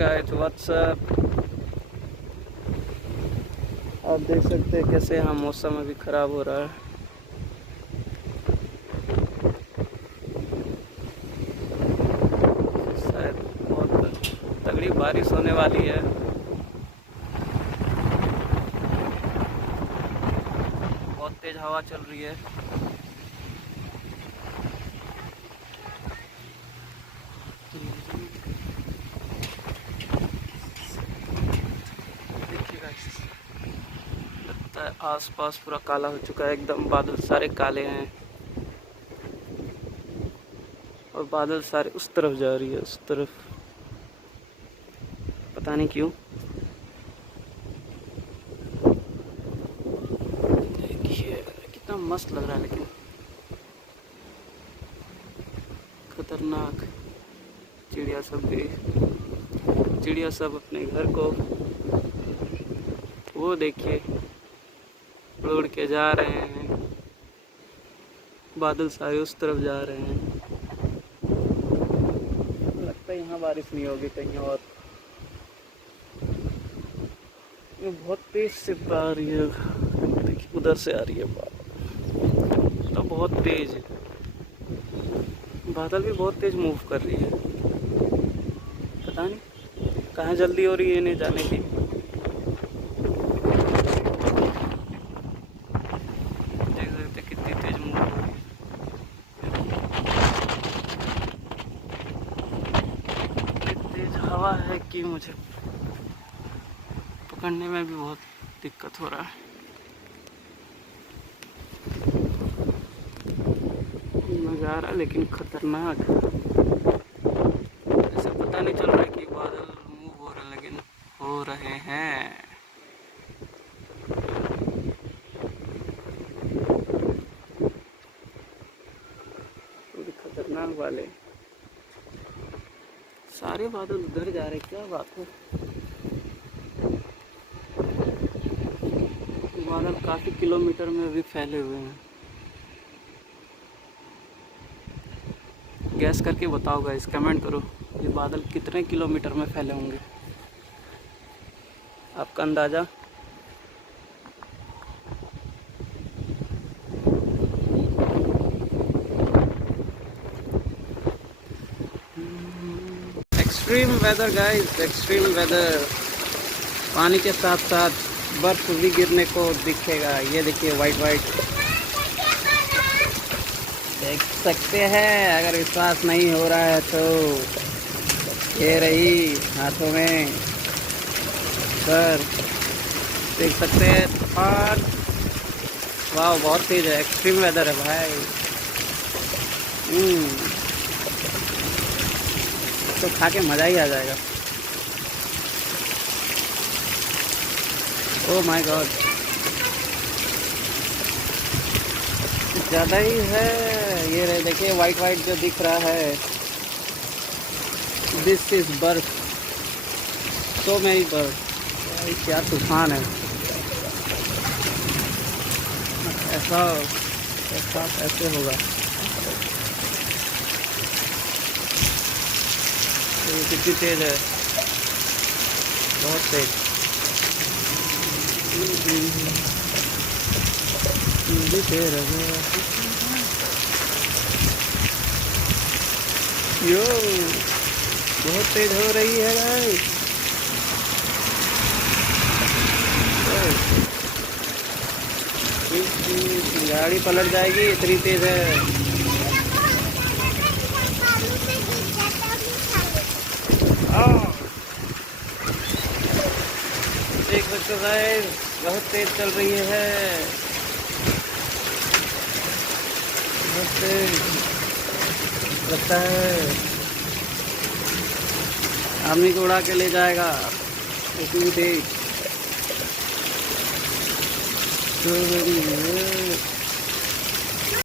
Guys what's up, आप देख सकते हैं कैसे यहाँ मौसम अभी ख़राब हो रहा है। शायद बहुत तगड़ी बारिश होने वाली है। बहुत तेज़ हवा चल रही है। लगता है आसपास पूरा काला हो चुका है, एकदम बादल सारे काले हैं और बादल सारे उस तरफ जा रही है, उस तरफ, पता नहीं क्यों। देखिए कितना मस्त लग रहा है, लेकिन खतरनाक। चिड़िया सब अपने घर को, वो देखिए उड़ के जा रहे हैं। बादल सारे उस तरफ जा रहे हैं। लगता है यहाँ बारिश नहीं होगी, कहीं और। ये बहुत तेज से आ रही है, देखिए उधर से आ रही है बादल, तो बहुत तेज है। बादल भी बहुत तेज मूव कर रही है, पता नहीं कहाँ जल्दी हो रही है इन्हें जाने की। देख सकते कितनी तेज मूव हो रही है। इतनी तेज हवा है कि मुझे पकड़ने में भी बहुत दिक्कत हो रहा है। नज़ारा लेकिन खतरनाक है। ऐसा पता नहीं चल रहा है कि बादल मूव हो रहे, लेकिन हो रहे हैं। पूरे खतरनाक वाले सारे बादल उधर जा रहे, क्या बात है। बादल काफ़ी किलोमीटर में भी फैले हुए हैं। गैस करके बताओ गाइस, कमेंट करो ये बादल कितने किलोमीटर में फैले होंगे, आपका अंदाज़ा। Extreme weather guys, extreme weather. पानी के साथ साथ बर्फ भी गिरने को दिखेगा। ये देखिए वाइट वाइट, देख सकते हैं। अगर विश्वास नहीं हो रहा है तो ये रही हाथों में बर्फ, देख सकते हैं। और वाह, बहुत तेज है, एक्सट्रीम वेदर है भाई। तो खा के मज़ा ही आ जाएगा। ओह माय गॉड, ज़्यादा ही है। ये रहे देखिए वाइट वाइट जो दिख रहा है, दिस इज बर्फ। सो मेनी बर्फ। क्या तूफान है। ऐसा ऐसे होगा तो ये कितनी तेज है, बहुत तेज। यो बहुत तेज हो रही है गाइस। गाड़ी पलट जाएगी, इतनी तेज है। देख सकते हो गाइस, बहुत तेज चल रही है, बहुत तेज लगता है। आदमी को उड़ा के ले जाएगा इतनी तेज।